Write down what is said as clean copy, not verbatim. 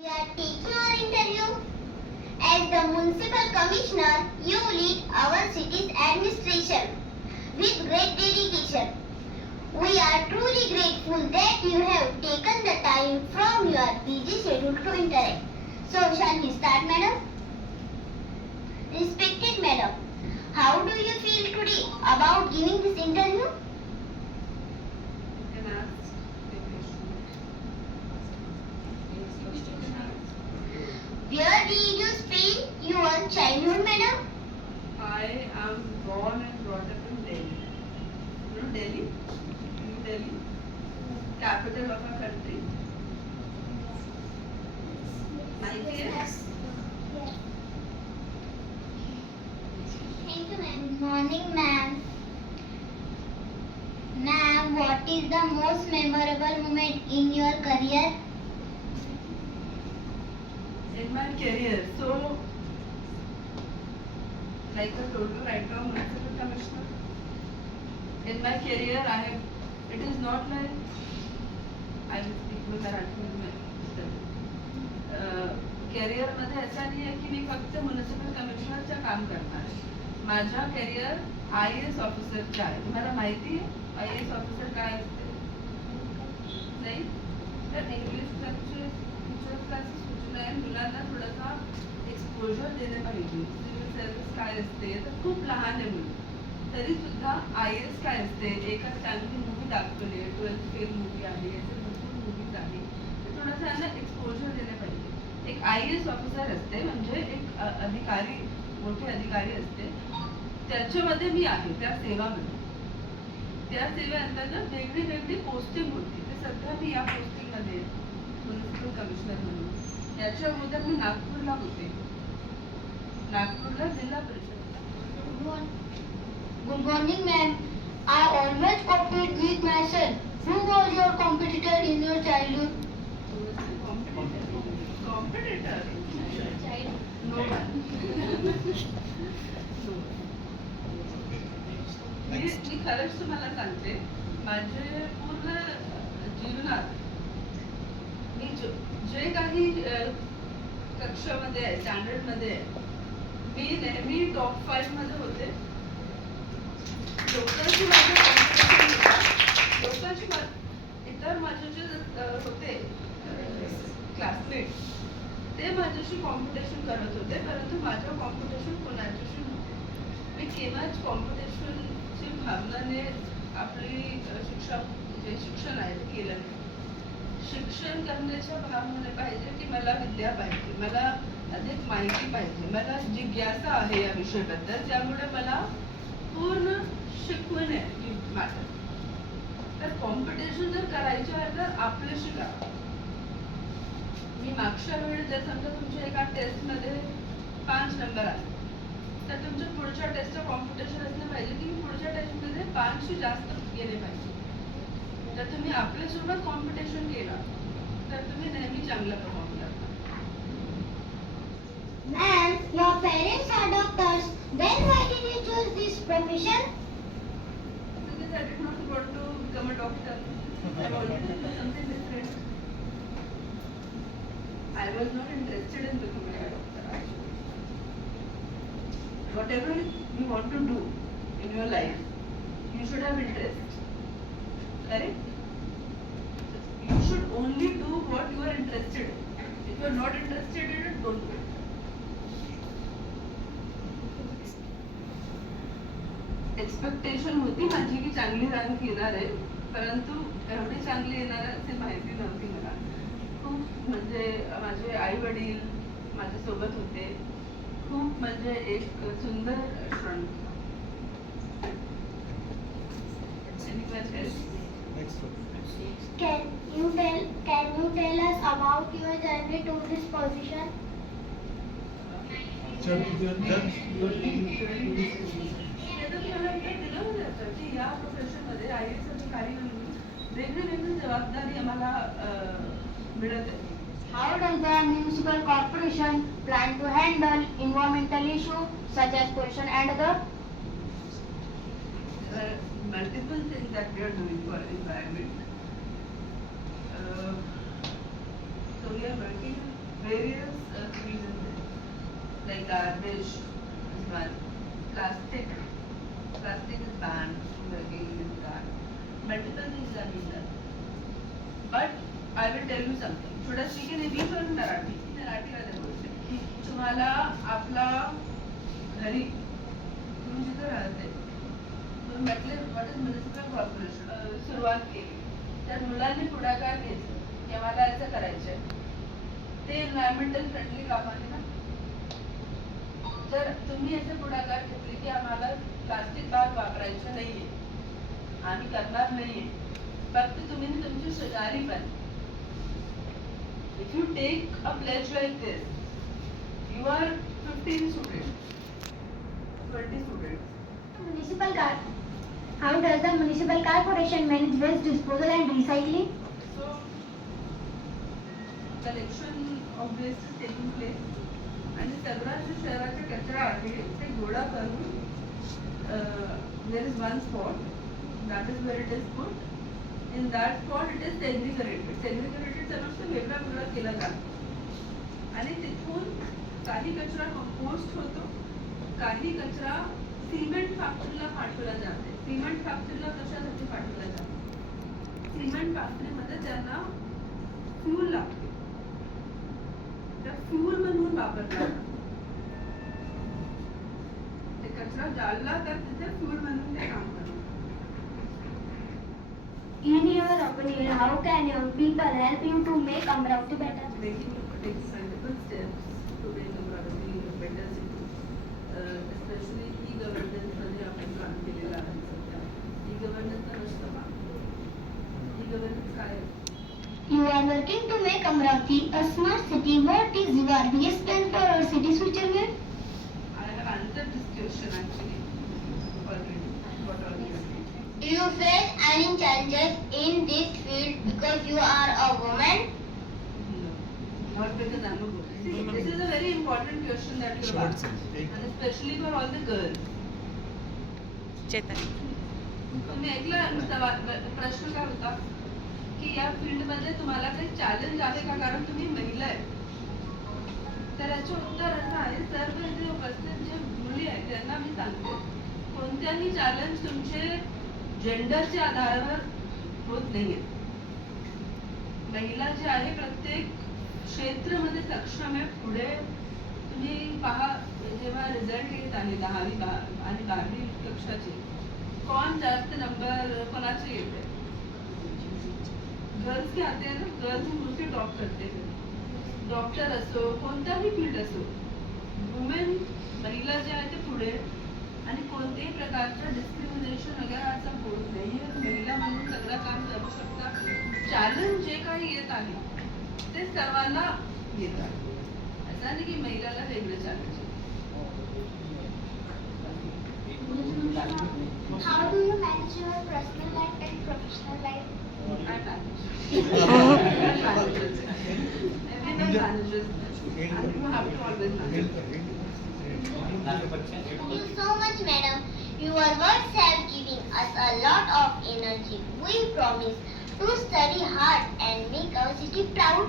We are taking our interview. As the Municipal Commissioner, you lead our city's administration with great dedication. We are truly grateful that you have taken the time from your busy schedule to interact. So, shall we start, Madam? Respected Madam, how do you feel today about giving this interview? Where did you spend your childhood, Madam? I am born and brought up in Delhi. You know Delhi? New Delhi? Capital of our country. Yes. Thank you, ma'am. Good morning, ma'am. Ma'am, what is the most memorable moment in your career? In my career, so like I told you right now, Municipal Commissioner. In my career, it is not like I will speak with Marathi. Career मध्ये असं नाही आहे की मी फक्त म्युनिसिपल कमिशनरचं काम करणार आहे. माझा करिअर IAS ऑफिसरचा आहे. तुम्हाला माहिती आहे IAS ऑफिसर काय असते? नाही तर इंग्लिश क्लासेस टीचर क्लासेस सूचना आहे मुलांना थोडासा एक्सपोजर दिले पाहिजे. सिव्हिल सर्व्हिस काय असते तर खूप लहान आहे मुलं तरी सुद्धा IAS काय असते एका चांगली मूवी दाखवली 12th फेल मूवी आहे याचे भरपूर मूवीज आहे थोडासा त्यांना एक्सपोजर दिले पाहिजे. एक IAS ऑफिसर असते म्हणजे एक अधिकारी मोठे अधिकारी असते त्याच्यामध्ये मी आहे त्या सेवामध्ये. त्या सेवेअंतर्गत वेगळी वेगळी पोस्टिंग होती ते सध्या मी या पोस्टिंग मध्ये म्युनिसिपल कमिशनर म्हणून. याच्या अगोदर मी नागपूरला होते. नागपूरला जिल्हा परिषद. Good morning, ma'am. I always compete with myself. Who was your competitor in your childhood? Competitor? No one. मी खरंच तुम्हाला सांगते माझे पूर्ण जीवनात मी जे काही कक्षामध्ये आहे स्टँडर्ड मध्ये मी नेहमी टॉप 5 मध्ये होते. लोकांची इतर माझे जे होते क्लासमेट ते माझ्याशी कॉम्पिटिशन करत होते परंतु माझं कॉम्पिटिशन कोणाच्याशी नव्हते. मी केव्हाच कॉम्पिटिशनची भावनाने आपली शिक्षण आहे ते केलं नाही. शिक्षण करण्याच्या भावनेने पाहिजे की मला विद्या पाहिजे मला अधिक माहिती पाहिजे मला जिज्ञासा आहे या विषयाबद्दल त्यामुळे मला पूर्ण शिकवण आहे माझं. तर कॉम्पिटिशन जर करायचं आहे तर आपल्याशी करा. मी मागच्या वेळी जर समजा तुमच्या एका टेस्टमध्ये 5 नंबर आले तर तुमच्या पुढच्या टेस्टचं कॉम्पिटिशन असलं पाहिजे की पुढच्या टेस्टमध्ये 5 जास्त गेले पाहिजे. जर तुम्ही आपल्यासोबत कॉम्पिटिशन केलं तर तुम्ही नेहमी चांगलं परफॉर्म करता. Ma'am, your parents are doctors. Then why did you choose this profession? Because I did not want to become a doctor. I wanted to do something different. I was not interested in becoming a doctor actually. Whatever you want to do in your life, you should have interest. Correct? You should only do what you are interested in. If you are not interested in it, don't do it. Expectation होती माझी की चांगली रँक येणार आहे परंतु एवढी चांगली येणार अशी माहिती नव्हती मला. खूप म्हणजे माझे आई वडील माझ्यासोबत होते. खूप म्हणजे एक सुंदर क्षण. Can you tell us about your journey to this position? या प्रोफेशन मध्ये IAS अधिकारी म्हणून वेगळी जबाबदारी आम्हाला मिळत आहे. How does the municipal corporation plan to handle environmental issues such as pollution and other? Multiple things that we are doing for environment. So we are working garbage is one. Plastic is banned from working in car. Multiple things are being done. But I will tell you something. थोडं speaking in Marathi. मराठीमध्ये बोलते. तुम्हाला आपला घरी तुम्ही जिथे राहते तुम्ही म्हटले व्हॉट इज म्युनिसिपल कॉर्पोरेशन सुरुवात केली तर मुलांनी पुढाकार घेतला की आम्हाला असं करायचंय ते एन्व्हायरमेंटल फ्रेंडली काम आहे ना जर तुम्ही याचा पुढाकार घेतले की आम्हाला प्लास्टिक बॅग वापरायचं नाहीये आम्ही करणार नाहीये फक्त तुम्ही तुमची शेजारी पण if you take a pledge like this you are 15 students 20 students Municipal car. How does the municipal corporation manage waste disposal and recycling? so collection of waste is taking place आणि सगळा जो शहराचा कचरा आहे ते गोळा करून there is one spot that is where it is put in that spot it is segregated समजतं वेगळा केला जातो आणि तिथून काही कचरा कंपोस्ट होतो काही कचरा सिमेंट फॅक्टरीला पाठवला जाते सिमेंट फॅक्टरीला कशासाठी पाठवला जातो सिमेंट फॅक्टरीमध्ये त्यांना फ्यूल लागते त्या फ्यूल म्हणून वापरला जातो ते कचरा जाळला तर तिथे फ्यूल म्हणून ते काम करतात In your opinion, how can young people help you to make Amravati better? making take multiple steps to make Amravati a better city, especially e-governance मध्ये आपण काम केलेलं आहे सध्या e-governance चा नसतं का e-governance काय आहे You are working to make Amravati a smart city. What is your biggest plan for our city's future wear? I have answered this question actually already. What are you? Do you face any challenges in this field because you are a woman? No, not because I'm a woman. See, this is a very important question that you have asked, and especially for all the girls. चेतन तुम्ही ऐकला प्रश्न काय होता की या फील्ड मध्ये तुम्हाला काही चॅलेंज आहे का कारण तुम्ही महिला आहे तर याचं उत्तर असं आहे सर्व जे उपस्थित जे मुली आहेत त्यांना मी सांगते कोणत्याही चॅलेंज तुमचे जेंडरच्या आधारावर होत नाहीये महिला जे आहे प्रत्येक क्षेत्रामध्ये सक्षम आहे पुढे तुम्ही पहा जेव्हा रिझल्ट येत आहे 10वी आणि 12वी कक्षाचे कोण जास्त नंबर कोणाचे येते गर्ल्स के आते हैं ना गर्ल्स मुझे टॉप करते हैं डॉक्टर असो कोणताही फील्ड असो वुमेन महिला जे आहे ते पुढे आणि कोणत्याही प्रकारचं डिस्क्रिमिनेशन वगैरे असं होत नाहीये महिला म्हणून सगळं काम करू शकतात चॅलेंज जे काही येत आहे ते सर्वांना येतात असं नाही की महिलाला वेगळं challenge How do you manage your personal life and professional life? I manage. Everyone manages. Everyone manages. And you have to always manage. Thank you so much, madam. Your words have given us a lot of energy. We promise to study hard and make our city proud.